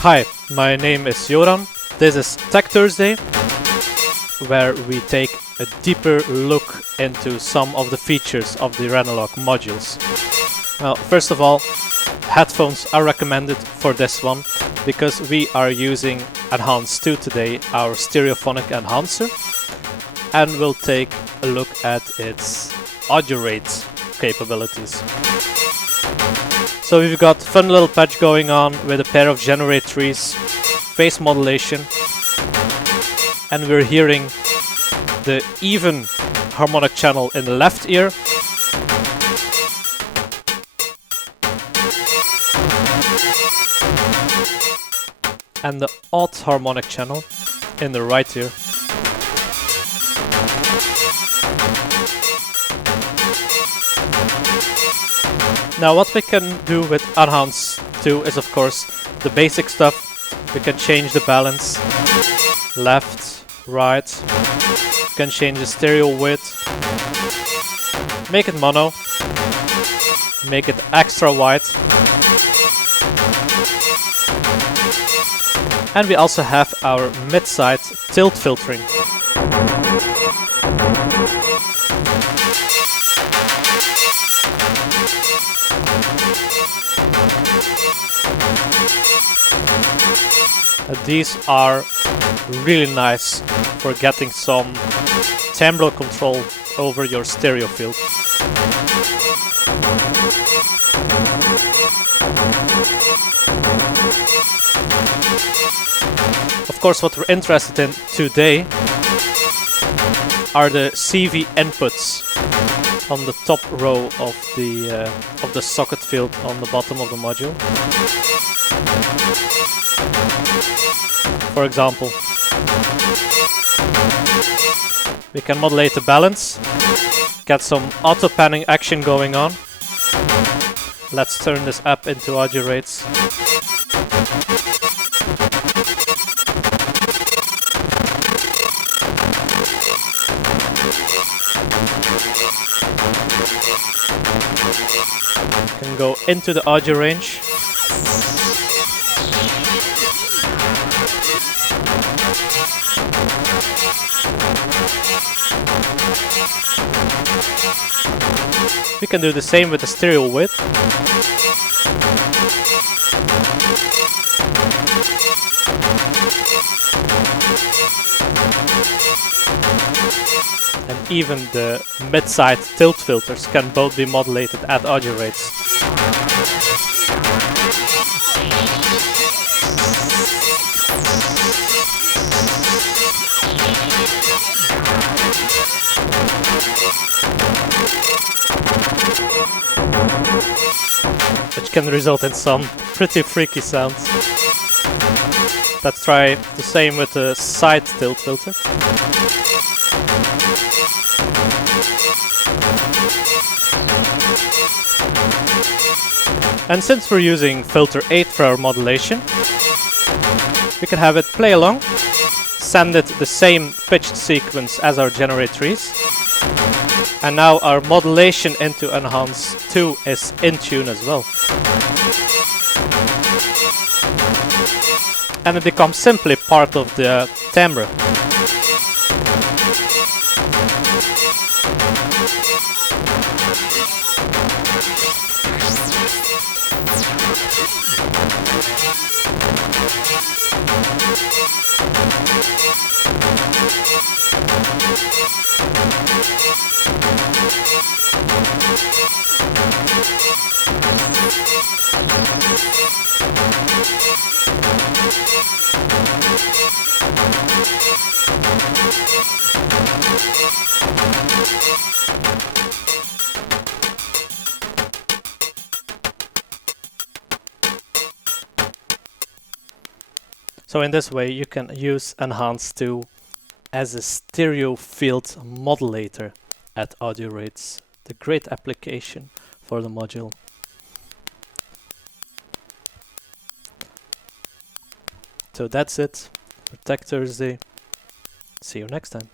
Hi, my name is Joran. This is Tech Thursday, where we take a deeper look into some of the features of the Renalog modules. Well, first of all, headphones are recommended for this one because we are using Enhance 2 today, our stereophonic enhancer, and we'll take a look at its audio rate capabilities. So we've got a fun little patch going on with a pair of generate trees, phase modulation, and we're hearing the even harmonic channel in the left ear, and the odd harmonic channel in the right ear. Now what we can do with Enhance 2 is of course the basic stuff. We can change the balance, left, right, we can change the stereo width, make it mono, make it extra wide, and we also have our mid-side tilt filtering. These are really nice for getting some timbral control over your stereo field. Of course, what we're interested in today are the CV inputs on the top row of the socket field on the bottom of the module. For example, we can modulate the balance, get some auto panning action going on. Let's turn this up into audio rates. Can go into the audio range. We can do the same with the stereo width. And even the mid-side tilt filters can both be modulated at audio rates. Which can result in some pretty freaky sounds. Let's try the same with the side tilt filter. And since we're using filter 8 for our modulation, we can have it play along, send it the same pitched sequence as our generate trees. And now our modulation into Enhance 2 is in tune as well. And it becomes simply part of the timbre. So in this way you can use Enhance 2 as a stereo field modulator at audio rates. The great application for the module. So that's it for Tech Thursday. See you next time.